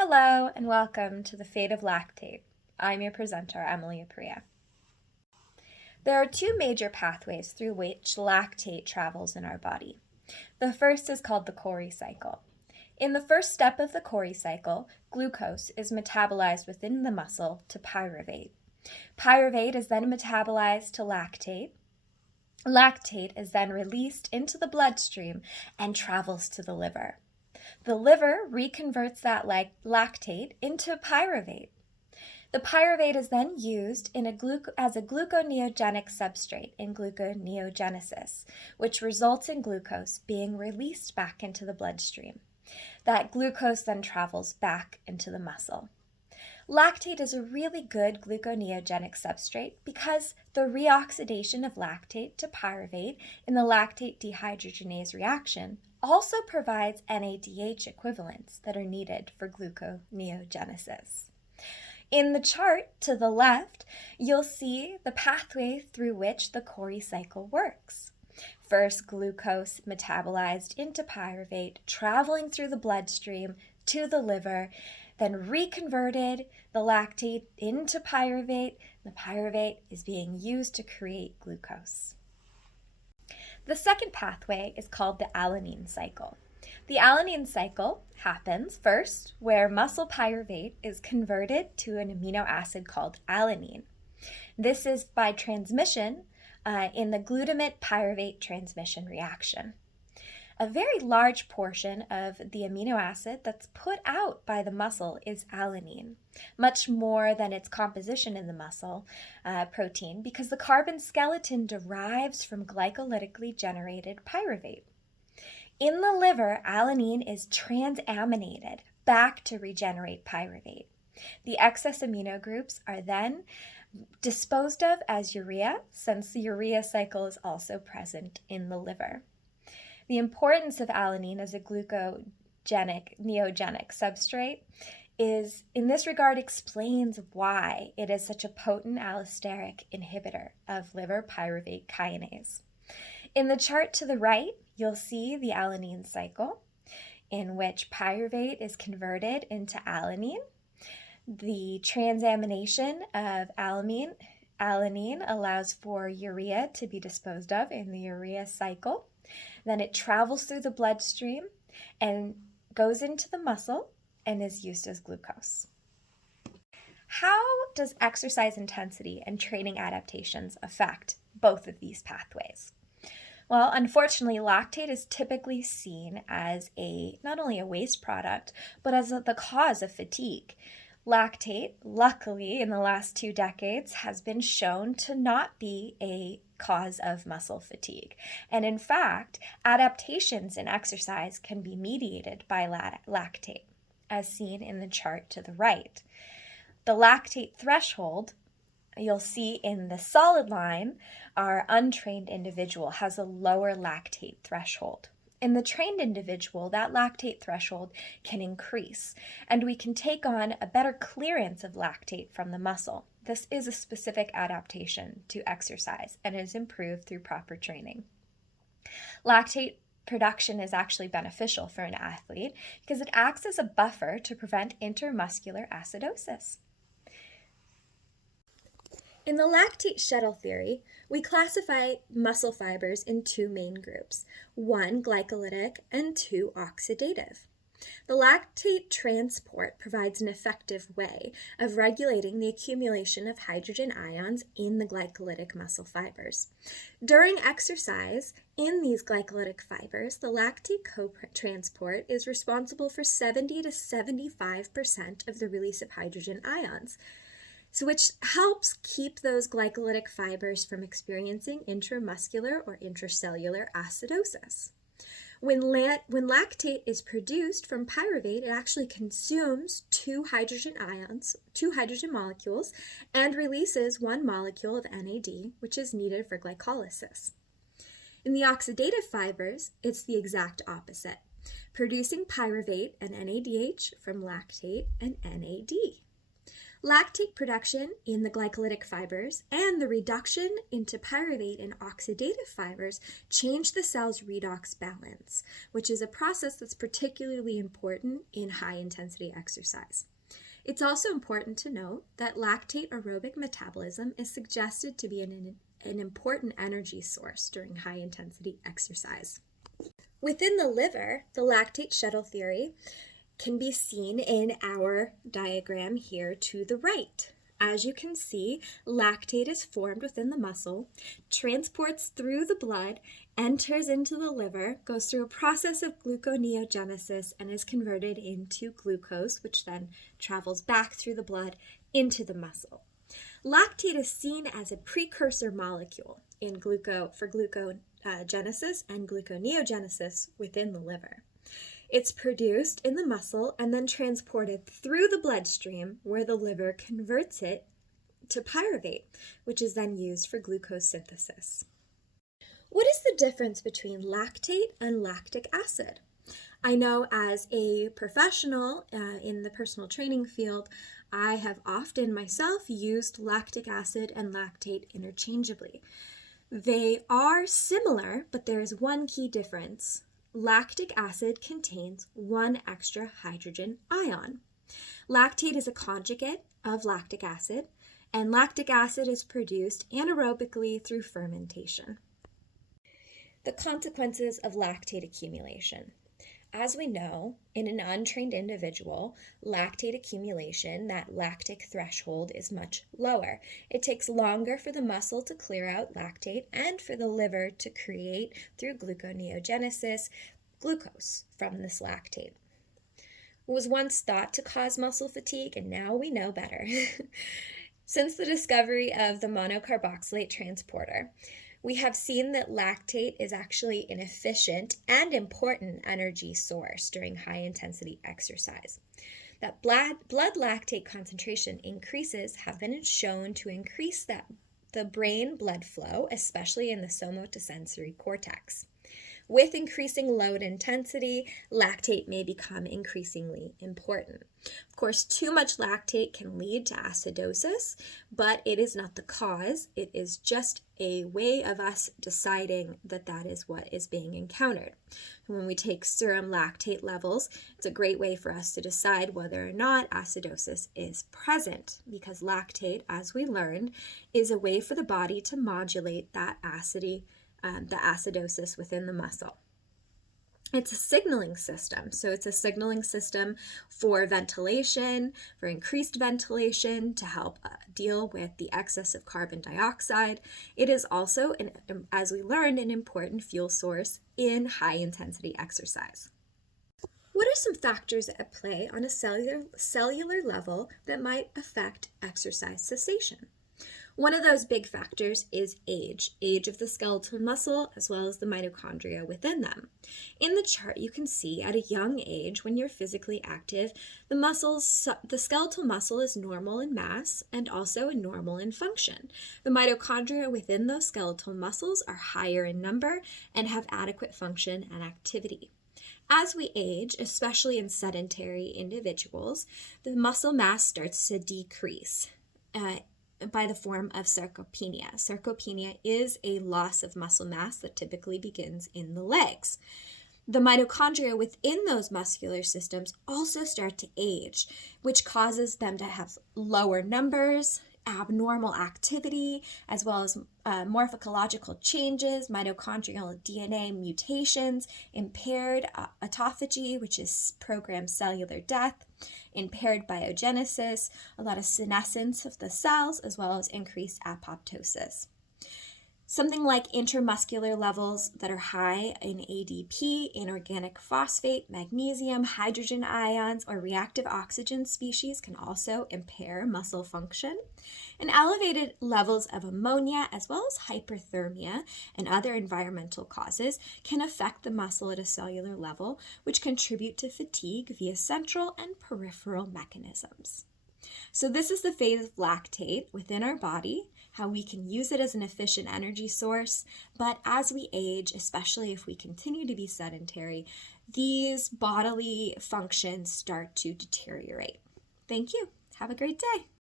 Hello and welcome to The Fate of Lactate. I'm your presenter, Emily Apria. There are two major pathways through which lactate travels in our body. The first is called the Cori cycle. In the first step of the Cori cycle, glucose is metabolized within the muscle to pyruvate. Pyruvate is then metabolized to lactate. Lactate is then released into the bloodstream and travels to the liver. The liver reconverts that lactate into pyruvate. The pyruvate is then used as a gluconeogenic substrate in gluconeogenesis, which results in glucose being released back into the bloodstream. That glucose then travels back into the muscle. Lactate is a really good gluconeogenic substrate because the reoxidation of lactate to pyruvate in the lactate dehydrogenase reaction also provides NADH equivalents that are needed for gluconeogenesis. In the chart to the left, you'll see the pathway through which the Cori cycle works. First, glucose metabolized into pyruvate, traveling through the bloodstream to the liver, then reconverted the lactate into pyruvate. The pyruvate is being used to create glucose. The second pathway is called the alanine cycle. The alanine cycle happens first where muscle pyruvate is converted to an amino acid called alanine. This is by transmission in the glutamate pyruvate transmission reaction. A very large portion of the amino acid that's put out by the muscle is alanine, much more than its composition in the muscle protein, because the carbon skeleton derives from glycolytically generated pyruvate. In the liver, alanine is transaminated back to regenerate pyruvate. The excess amino groups are then disposed of as urea, since the urea cycle is also present in the liver. The importance of alanine as a neogenic substrate is, in this regard, explains why it is such a potent allosteric inhibitor of liver pyruvate kinase. In the chart to the right, you'll see the alanine cycle, in which pyruvate is converted into alanine. The transamination of alanine allows for urea to be disposed of in the urea cycle. Then it travels through the bloodstream and goes into the muscle and is used as glucose. How does exercise intensity and training adaptations affect both of these pathways? Well, unfortunately, lactate is typically seen as not only a waste product, but as the cause of fatigue. Lactate, luckily, in the last 2 decades, has been shown to not be a cause of muscle fatigue. And in fact, adaptations in exercise can be mediated by lactate, as seen in the chart to the right. The lactate threshold, you'll see in the solid line, our untrained individual has a lower lactate threshold. In the trained individual, that lactate threshold can increase, and we can take on a better clearance of lactate from the muscle. This is a specific adaptation to exercise and is improved through proper training. Lactate production is actually beneficial for an athlete because it acts as a buffer to prevent intermuscular acidosis. In the lactate shuttle theory, we classify muscle fibers in 2 main groups, 1 glycolytic and 2 oxidative. The lactate transport provides an effective way of regulating the accumulation of hydrogen ions in the glycolytic muscle fibers. During exercise, in these glycolytic fibers, the lactate co-transport is responsible for 70 to 75% of the release of hydrogen ions, which helps keep those glycolytic fibers from experiencing intramuscular or intracellular acidosis. When lactate is produced from pyruvate, it actually consumes 2 hydrogen molecules, and releases 1 molecule of NAD, which is needed for glycolysis. In the oxidative fibers, it's the exact opposite, producing pyruvate and NADH from lactate and NAD. Lactate production in the glycolytic fibers and the reduction into pyruvate and oxidative fibers change the cell's redox balance, which is a process that's particularly important in high-intensity exercise. It's also important to note that lactate aerobic metabolism is suggested to be an important energy source during high-intensity exercise. Within the liver, the lactate shuttle theory can be seen in our diagram here to the right. As you can see, lactate is formed within the muscle, transports through the blood, enters into the liver, goes through a process of gluconeogenesis, and is converted into glucose, which then travels back through the blood into the muscle. Lactate is seen as a precursor molecule in for glucogenesis and gluconeogenesis within the liver. It's produced in the muscle and then transported through the bloodstream where the liver converts it to pyruvate, which is then used for glucose synthesis. What is the difference between lactate and lactic acid? I know as a professional in the personal training field, I have often myself used lactic acid and lactate interchangeably. They are similar, but there is one key difference. Lactic acid contains one extra hydrogen ion. Lactate is a conjugate of lactic acid, and lactic acid is produced anaerobically through fermentation. The consequences of lactate accumulation. As we know, in an untrained individual, lactate accumulation, that lactic threshold, is much lower. It takes longer for the muscle to clear out lactate and for the liver to create, through gluconeogenesis, glucose from this lactate. It was once thought to cause muscle fatigue, and now we know better. Since the discovery of the monocarboxylate transporter, we have seen that lactate is actually an efficient and important energy source during high-intensity exercise. That blood lactate concentration increases have been shown to increase the brain blood flow, especially in the somatosensory cortex. With increasing load intensity, lactate may become increasingly important. Of course, too much lactate can lead to acidosis, but it is not the cause. It is just a way of us deciding that that is what is being encountered. When we take serum lactate levels, it's a great way for us to decide whether or not acidosis is present, because lactate, as we learned, is a way for the body to modulate that the acidosis within the muscle. It's a signaling system. So it's a signaling system for ventilation, for increased ventilation, to help deal with the excess of carbon dioxide. It is also, as we learned, an important fuel source in high-intensity exercise. What are some factors at play on a cellular level that might affect exercise cessation? One of those big factors is age of the skeletal muscle as well as the mitochondria within them. In the chart, you can see at a young age, when you're physically active, the skeletal muscle is normal in mass and also normal in function. The mitochondria within those skeletal muscles are higher in number and have adequate function and activity. As we age, especially in sedentary individuals, the muscle mass starts to decrease by the form of sarcopenia. Sarcopenia is a loss of muscle mass that typically begins in the legs. The mitochondria within those muscular systems also start to age, which causes them to have lower numbers, abnormal activity, as well as morphological changes, mitochondrial DNA mutations, impaired autophagy, which is programmed cellular death, impaired biogenesis, a lot of senescence of the cells, as well as increased apoptosis. Something like intramuscular levels that are high in ADP, inorganic phosphate, magnesium, hydrogen ions, or reactive oxygen species can also impair muscle function. And elevated levels of ammonia, as well as hyperthermia and other environmental causes, can affect the muscle at a cellular level, which contribute to fatigue via central and peripheral mechanisms. So this is the phase of lactate within our body, how we can use it as an efficient energy source. But as we age, especially if we continue to be sedentary, these bodily functions start to deteriorate. Thank you. Have a great day.